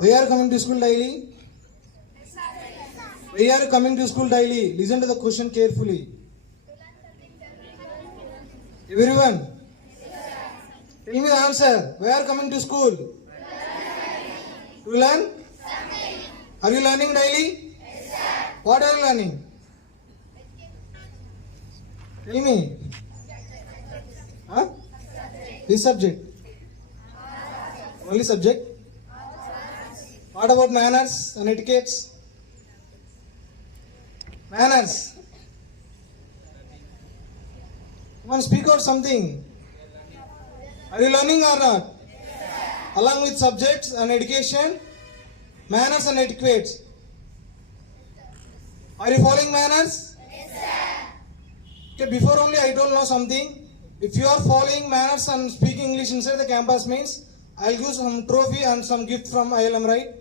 Why are you coming to school daily? Why are you coming to school daily? Listen to the question carefully. Everyone, tell me the answer. Why are you coming to school? To learn? Are you learning daily? What are you learning? Tell me. Huh? This subject? Only subject? What about manners and etiquettes? Manners. Come on, speak out something. Are you learning or not? Along with subjects and education, manners and etiquettes. Are you following manners? Okay, before only I don't know something. If you are following manners and speaking English inside the campus means I'll give some trophy and some gift from ILM, right?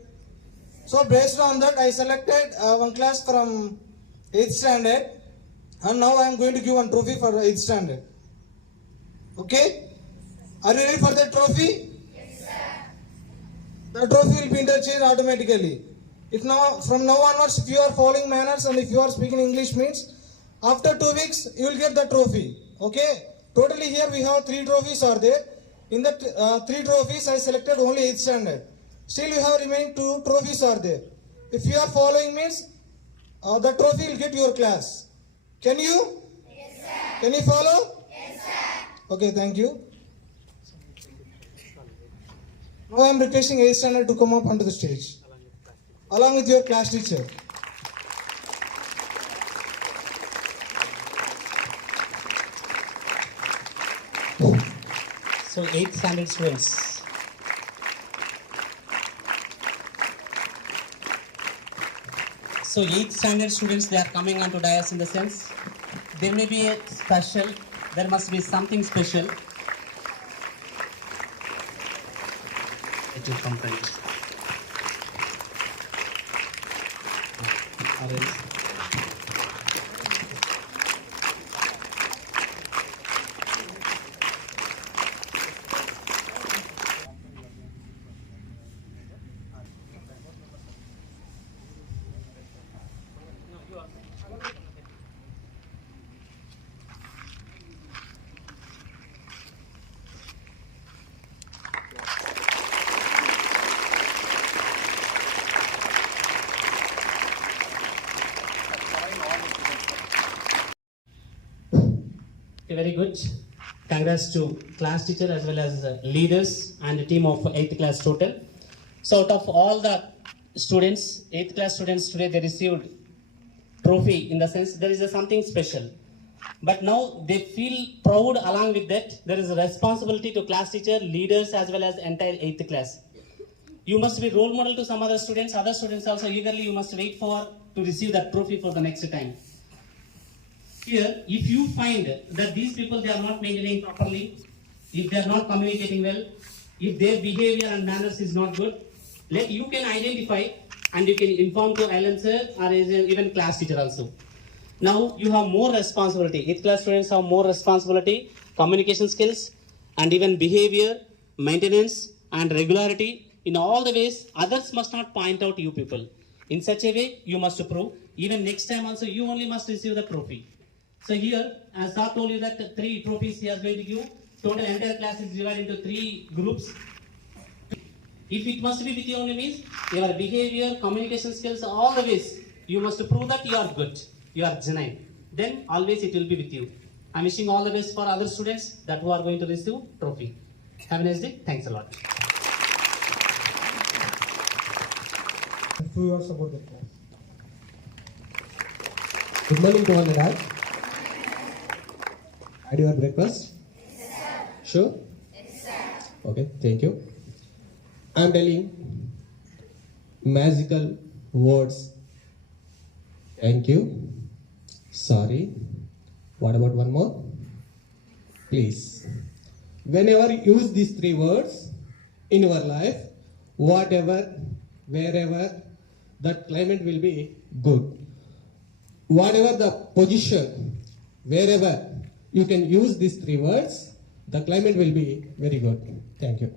So based on that, I selected one class from 8th standard, and now I am going to give one trophy for 8th standard. Okay? Are you ready for that trophy? Yes, sir. The trophy will be interchanged automatically. If now, from now onwards, if you are following manners and if you are speaking English means, after 2 weeks, you will get the trophy. Okay? Totally here we have 3 trophies are there. In that 3 trophies, I selected only 8th standard. Still you have remaining 2 trophies are there. If you are following means, the trophy will get your class. Can you? Yes, sir. Can you follow? Yes, sir. Okay, thank you. Now I am requesting 8th standard to come up onto the stage, along with your class teacher. So 8th standard students. So 8th standard students, they are coming onto dais in the sense, there may be a special, there must be something special. It will come from very good. Congrats to class teacher as well as leaders and the team of 8th class total. So out of all the students, 8th class students today, they received trophy in the sense there is something special. But now they feel proud. Along with that, there is a responsibility to class teacher, leaders as well as entire 8th class. You must be role model to some other students also eagerly you must wait for to receive that trophy for the next time. Here, if you find that these people, they are not maintaining properly, if they are not communicating well, if their behavior and manners is not good, you can identify and you can inform to ILM sir or even class teacher also. Now you have more responsibility. 8th class students have more responsibility, communication skills and even behavior, maintenance and regularity. In all the ways, others must not point out you people. In such a way, you must prove. Even next time also, you only must receive the trophy. So here, as I told you that 3 trophies he is going to give, total entire class is divided into 3 groups. If it must be with you only means, your behavior, communication skills, all the ways, you must prove that you are good, you are genuine. Then always it will be with you. I am wishing all the best for other students that who are going to receive trophy. Have a nice day. Thanks a lot. 2 years about that class. Good morning to one and all. Had your breakfast? Yes, sir. Sure? Yes, sir. Okay, thank you. I am telling magical words. Thank you. Sorry. What about one more? Please. Whenever you use these 3 words in your life, whatever, wherever, that climate will be good. Whatever the position, wherever you can use these 3 words, the climate will be very good. Thank you.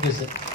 Thank you, sir.